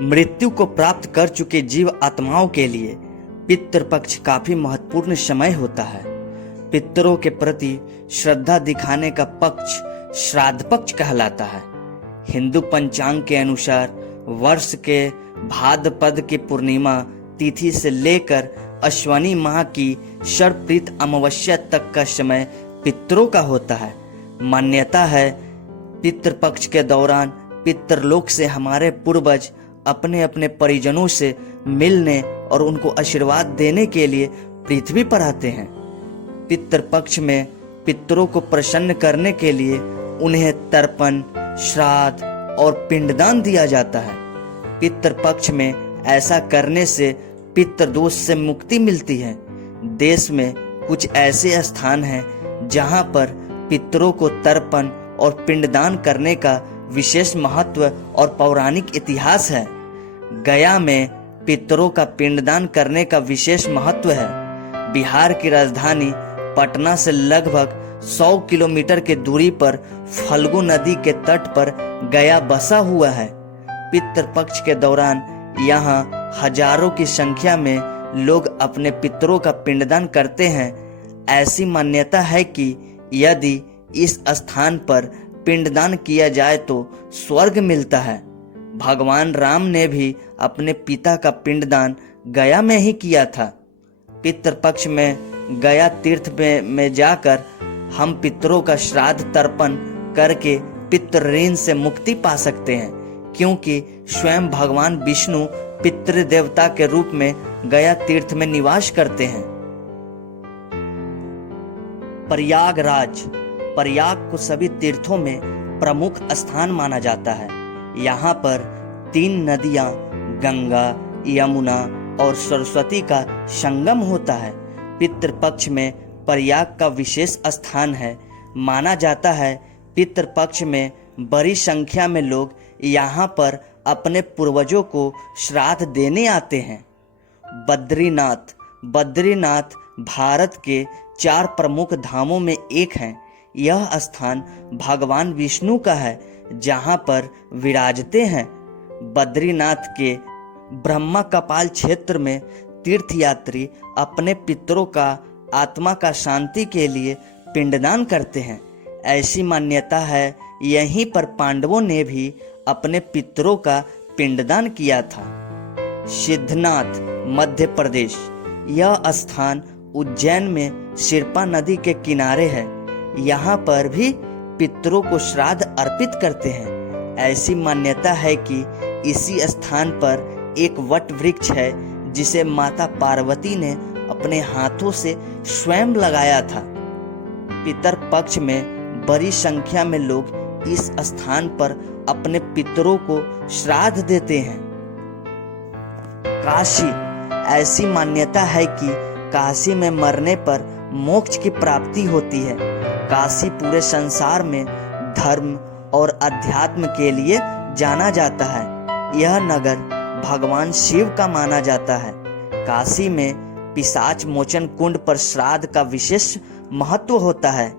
मृत्यु को प्राप्त कर चुके जीव आत्माओं के लिए पितृपक्ष काफी महत्वपूर्ण समय होता है। पितरों के प्रति श्रद्धा दिखाने का पक्ष श्राद्ध पक्ष कहलाता है। हिंदू पंचांग के अनुसार वर्ष के भाद्रपद की पूर्णिमा तिथि से लेकर अश्वनी माह की शरप्रीत अमावस्या तक का समय पितरों का होता है। मान्यता है पितृपक्ष के दौरान पितरलोक से हमारे पूर्वज अपने अपने परिजनों से मिलने और उनको आशीर्वाद देने के लिए पृथ्वी पर आते हैं। पितृपक्ष में पितरों को प्रसन्न करने के लिए उन्हें तर्पण, श्राद्ध और पिंडदान दिया जाता है। पितृपक्ष में ऐसा करने से पितृदोष से मुक्ति मिलती है। देश में कुछ ऐसे स्थान हैं जहां पर पितरों को तर्पण और पिंडदान करने का विशेष महत्व और पौराणिक इतिहास है। गया में पितरों का पिंडदान करने का विशेष महत्व है। बिहार की राजधानी पटना से लगभग 100 किलोमीटर की दूरी पर फल्गु नदी के तट पर गया बसा हुआ है। पितृपक्ष के दौरान यहाँ हजारों की संख्या में लोग अपने पितरों का पिंडदान करते हैं। ऐसी मान्यता है कि यदि इस स्थान पर पिंडदान किया जाए तो स्वर्ग मिलता है। भगवान राम ने भी अपने पिता का पिंडदान गया में ही किया था। पितृपक्ष में गया तीर्थ में जाकर हम पितरों का श्राद्ध तर्पण करके पितृ ऋण से मुक्ति पा सकते हैं, क्योंकि स्वयं भगवान विष्णु पितृ देवता के रूप में गया तीर्थ में निवास करते हैं। प्रयागराज, प्रयाग को सभी तीर्थों में प्रमुख स्थान माना जाता है। यहाँ पर 3 नदियाँ गंगा, यमुना और सरस्वती का संगम होता है। पितृपक्ष में प्रयाग का विशेष स्थान है। माना जाता है पितृपक्ष में बड़ी संख्या में लोग यहाँ पर अपने पूर्वजों को श्राद्ध देने आते हैं। बद्रीनाथ, बद्रीनाथ भारत के 4 प्रमुख धामों में एक है। यह स्थान भगवान विष्णु का है, जहाँ पर विराजते हैं। बद्रीनाथ के ब्रह्मा कपाल क्षेत्र में तीर्थयात्री अपने पितरों का आत्मा का शांति के लिए पिंडदान करते हैं। ऐसी मान्यता है यहीं पर पांडवों ने भी अपने पितरों का पिंडदान किया था। सिद्धनाथ, मध्य प्रदेश, यह स्थान उज्जैन में शिरपा नदी के किनारे है। यहाँ पर भी पितरों को श्राद्ध अर्पित करते हैं। ऐसी मान्यता है कि इसी स्थान पर एक वट वृक्ष है जिसे माता पार्वती ने अपने हाथों से स्वयं लगाया था। पितर पक्ष में बड़ी संख्या में लोग इस स्थान पर अपने पितरों को श्राद्ध देते हैं। काशी, ऐसी मान्यता है कि काशी में मरने पर मोक्ष की प्राप्ति होती है। काशी पूरे संसार में धर्म और अध्यात्म के लिए जाना जाता है। यह नगर भगवान शिव का माना जाता है। काशी में पिशाच मोचन कुंड पर श्राद्ध का विशेष महत्व होता है।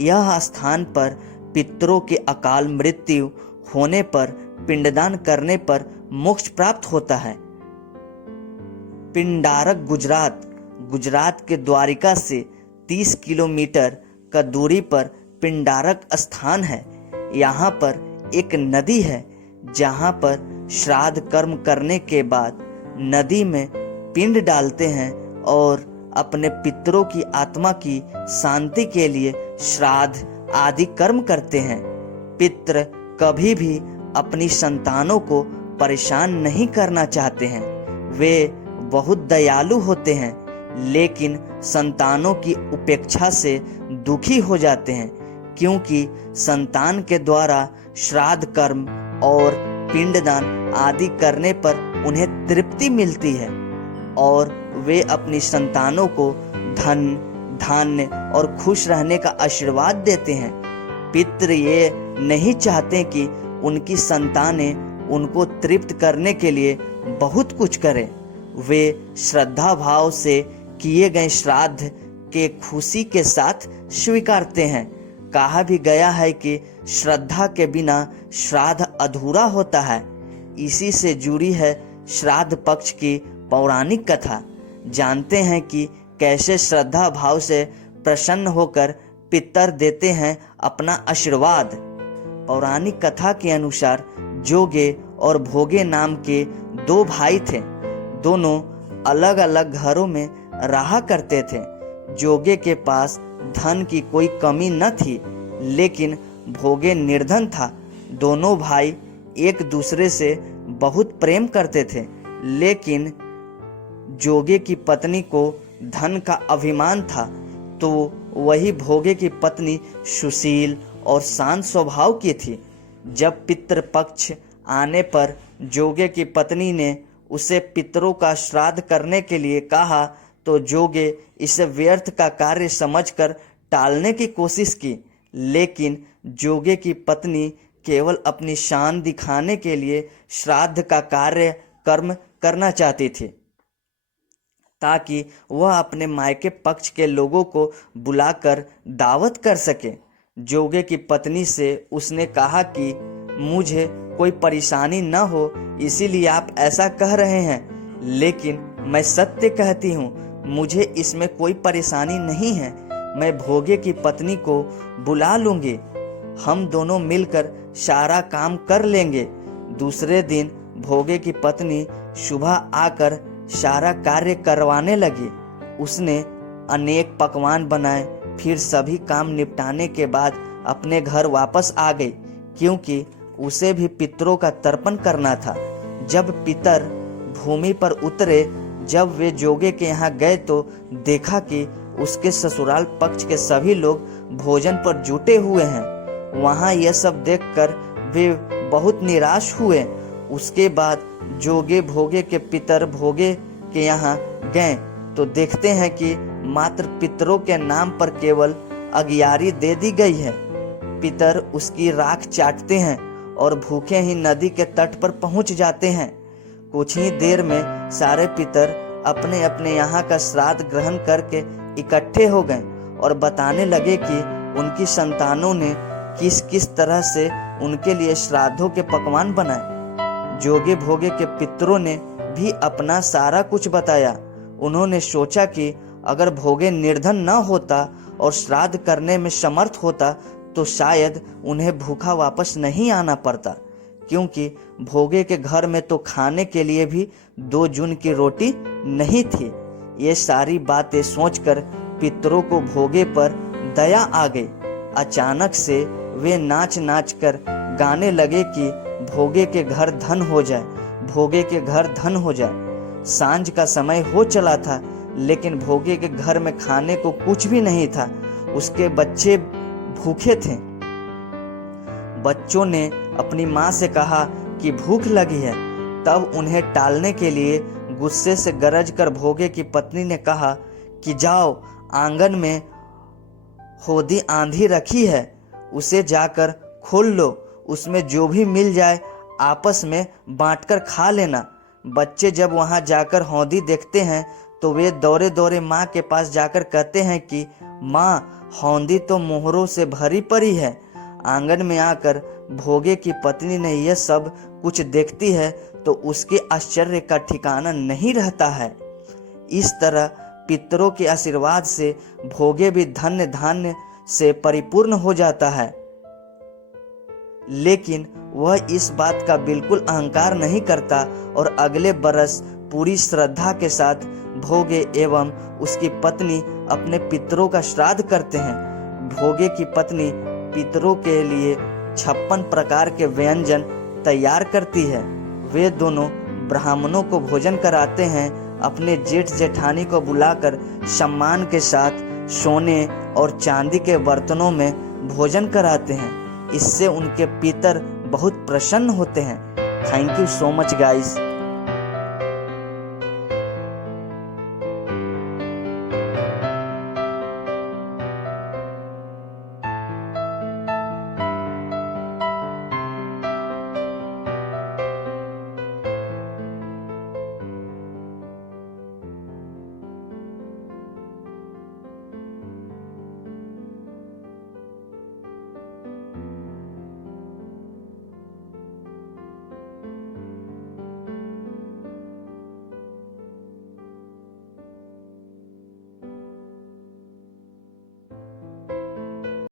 यह स्थान पर पितरों के अकाल मृत्यु होने पर पिंडदान करने पर मोक्ष प्राप्त होता है। पिंडारक, गुजरात, गुजरात के द्वारिका से 30 किलोमीटर का दूरी पर पिंडारक स्थान है। यहाँ पर एक नदी है जहाँ पर श्राद्ध कर्म करने के बाद नदी में पिंड डालते हैं और अपने पितरों की आत्मा की शांति के लिए श्राद्ध आदि कर्म करते हैं। पितृ कभी भी अपनी संतानों को परेशान नहीं करना चाहते हैं। वे बहुत दयालु होते हैं, लेकिन संतानों की उपेक्षा से दुखी हो जाते हैं, क्योंकि संतान के द्वारा श्राद्ध कर्म और पिंडदान आदि करने पर उन्हें तृप्ति मिलती है और वे अपनी संतानों को धन, धान्य और खुश रहने का आशीर्वाद देते हैं। पितृ ये नहीं चाहते कि उनकी संतानें उनको तृप्त करने के लिए बहुत कुछ करें। वे श्रद्धा भाव से किए गए श्राद्ध के खुशी के साथ स्वीकारते हैं। कहा भी गया है कि श्रद्धा के बिना श्राद्ध अधूरा होता है। इसी से जुड़ी है श्राद्ध पक्ष की पौराणिक कथा। जानते हैं कि कैसे श्रद्धा भाव से प्रसन्न होकर पितर देते हैं अपना आशीर्वाद। पौराणिक कथा के अनुसार जोगे और भोगे नाम के 2 भाई थे। दोनों अलग अलग घरों में रहा करते थे। जोगे के पास धन की कोई कमी न थी, लेकिन भोगे निर्धन था। दोनों भाई एक दूसरे से बहुत प्रेम करते थे, लेकिन जोगे की पत्नी को धन का अभिमान था, तो वही भोगे की पत्नी सुशील और शांत स्वभाव की थी। जब पितृपक्ष आने पर जोगे की पत्नी ने उसे पितरों का श्राद्ध करने के लिए कहा, तो जोगे इसे व्यर्थ का कार्य समझकर टालने की कोशिश की। लेकिन जोगे की पत्नी केवल अपनी शान दिखाने के लिए श्राद्ध का कर्म करना चाहती थी, ताकि वह अपने मायके पक्ष के लोगों को बुलाकर दावत कर सके। जोगे की पत्नी से उसने कहा कि मुझे कोई परेशानी न हो, इसीलिए आप ऐसा कह रहे हैं, लेकिन मैं सत्य कहती हूँ, मुझे इसमें कोई परेशानी नहीं है। मैं भोगे की पत्नी को बुला लूंगी, हम दोनों मिलकर सारा काम कर लेंगे। दूसरे दिन भोगे की पत्नी सुबह आकर सारा कार्य करवाने लगी। उसने अनेक पकवान बनाए, फिर सभी काम निपटाने के बाद अपने घर वापस आ गई, क्योंकि उसे भी पितरों का तर्पण करना था। जब पितर भूमि पर उतरे, जब वे जोगे के यहाँ गए तो देखा कि उसके ससुराल पक्ष के सभी लोग भोजन पर जुटे हुए हैं। वहाँ यह सब देखकर वे बहुत निराश हुए। उसके बाद जोगे भोगे के पितर भोगे के यहाँ गए तो देखते हैं कि मात्र पितरों के नाम पर केवल अगियारी दे दी गई है। पितर उसकी राख चाटते हैं और भूखे ही नदी के तट पर पहुंच जाते हैं। कुछ ही देर में सारे पितर अपने अपने यहाँ का श्राद्ध ग्रहण करके इकट्ठे हो गए और बताने लगे कि उनकी संतानों ने किस किस तरह से उनके लिए श्राद्धों के पकवान बनाए। जोगे भोगे के पितरों ने भी अपना सारा कुछ बताया। उन्होंने सोचा कि अगर भोगे निर्धन न होता और श्राद्ध करने में समर्थ होता तो शायद उन्हें भूखा वापस नहीं आना पड़ता, क्योंकि भोगे के घर में तो खाने के लिए भी 2 जून की रोटी नहीं थी। ये सारी बातें सोचकर पितरों को भोगे पर दया आ गई। अचानक से वे नाच नाच कर गाने लगे कि भोगे के घर धन हो जाए, भोगे के घर धन हो जाए। सांझ का समय हो चला था, लेकिन भोगे के घर में खाने को कुछ भी नहीं था। उसके बच्चे भूखे थे। बच्चों ने अपनी माँ से कहा कि भूख लगी है। तब उन्हें टालने के लिए गुस्से से गरज कर भोगे की पत्नी ने कहा कि जाओ, आंगन में होदी आंधी रखी है, उसे जाकर खोल लो, उसमें जो भी मिल जाए आपस में बांटकर खा लेना। बच्चे जब वहां जाकर हौदी देखते हैं तो वे दौड़े दौड़े माँ के पास जाकर कहते हैं कि माँ, हौदी तो मोहरों से भरी पड़ी है। आंगन में आकर भोगे की पत्नी ने यह सब कुछ देखती है तो उसके आश्चर्य का ठिकाना नहीं रहता है। इस तरह पितरों के आशीर्वाद से भोगे भी धन्य धान्य से परिपूर्ण हो जाता है। लेकिन वह इस बात का बिल्कुल अहंकार नहीं करता और अगले बरस पूरी श्रद्धा के साथ भोगे एवं उसकी पत्नी अपने पितरों का श्राद्ध करते हैं। भोगे की पत्नी पितरों के लिए 56 प्रकार के व्यंजन तैयार करती है। वे दोनों ब्राह्मणों को भोजन कराते हैं। अपने जेठ जेठानी को बुलाकर सम्मान के साथ सोने और चांदी के बर्तनों में भोजन कराते हैं। इससे उनके पितर बहुत प्रसन्न होते हैं। Thank you so much guys.